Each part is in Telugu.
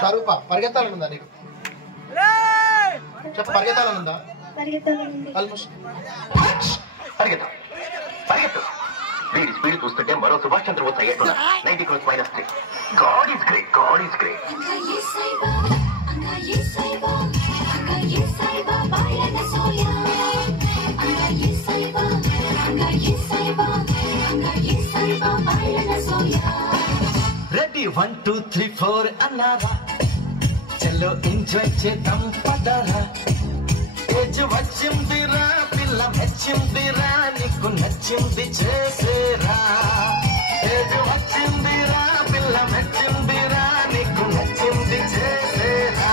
స్వరూప పరిగెత్తాలనుందా నీకు? చెప్పు, పరిగెత్తాలనుందా? ఆల్మోస్ట్ పరిగెత్తా పరిగెత్తు. వీడి స్పీడ్ చూస్తుంటే మరో సుభాష్ చంద్రబోస్ అయ్యేట్టున్నా. 90 cross -3. God is great, god is great. Ready 1 2 3 4 అన్నారా, చలో ఎంజాయ్ చేద్దాం పదరా. ఏజ్ వచ్చిందిరా, పిల్ల మెచ్చిందిరా, నీకు నచ్చింది చేసేరా. ఏజ్ వచ్చిందిరా, పిల్ల మెచ్చిందిరా, నీకు నచ్చింది చేసేరా.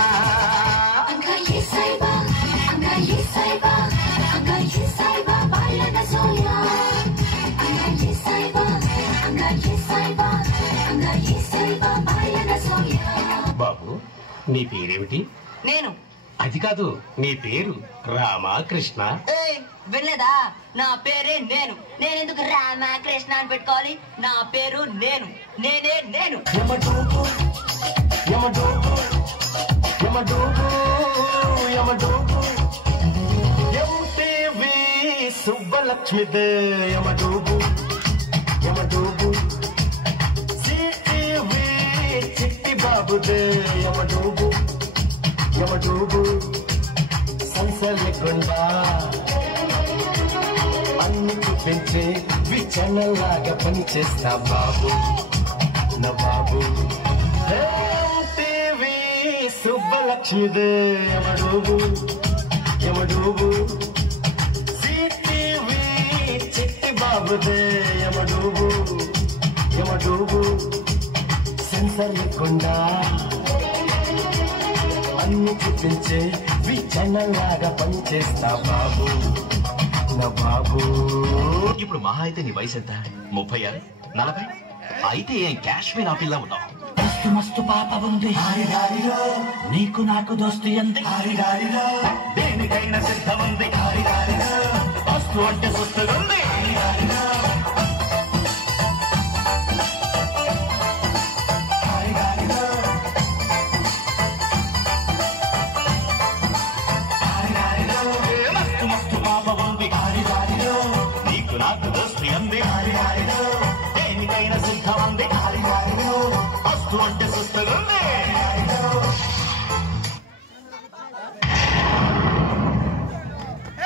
బాబు, నీ పేరేమిటి? నేను. అది కాదు, నీ పేరు రామకృష్ణ. వినలేదా? నా పేరే నేను. నేనెందుకు రామకృష్ణ అని పెట్టుకోవాలి? నా పేరు నేను, నేనే నేను. యమడూబు యమడూబు యమడూబు యమడూబు ఎంటీవీ సుబ్బలక్ష్మిదే. యమడూబు యమడూబు సిటీవీ చిట్టి బాబుదే. యమడూబు యమడూబు సంసలేకుండా అన్ని చూపించే విచనలాగా పనిచేస్తా బాబు నా బాబు. టీవీ సుబ్బలక్ష్మిదే. యమడూబు యమడూబు సిటీవీ చిట్టి బాబుదే. యమడూబు యమడూబు సెన్సర్ లేకుండా అన్ని చూపించే విచనలాగా పనిచేస్తా బాబు నా బాబు. ఇప్పుడు మహా అయితే నీ వయసు ఎంత? 36, 40? అయితే ఏం కాశ్మీర్ ఆపిల్లా ఉన్నావు? మస్తు మస్తు పాప ఉంది హారిడారిలో, నీకు నాకు దోస్తు ఎంత హారిడారిలో, దేనికైనా సిద్ధం ఉంది హారిడారిలో, వస్తు అంటే సుస్తుగా ఉంది హారిడారిలో. మస్తు మస్తు పాప ఉంది హారిడారిలో, నీకు నాకు దోస్తు ఉంది హారిడారిలో, దేనికైనా సిద్ధం ఉంది హారిడారిలో, వస్తు అంటే సుస్తుగా ఉంది.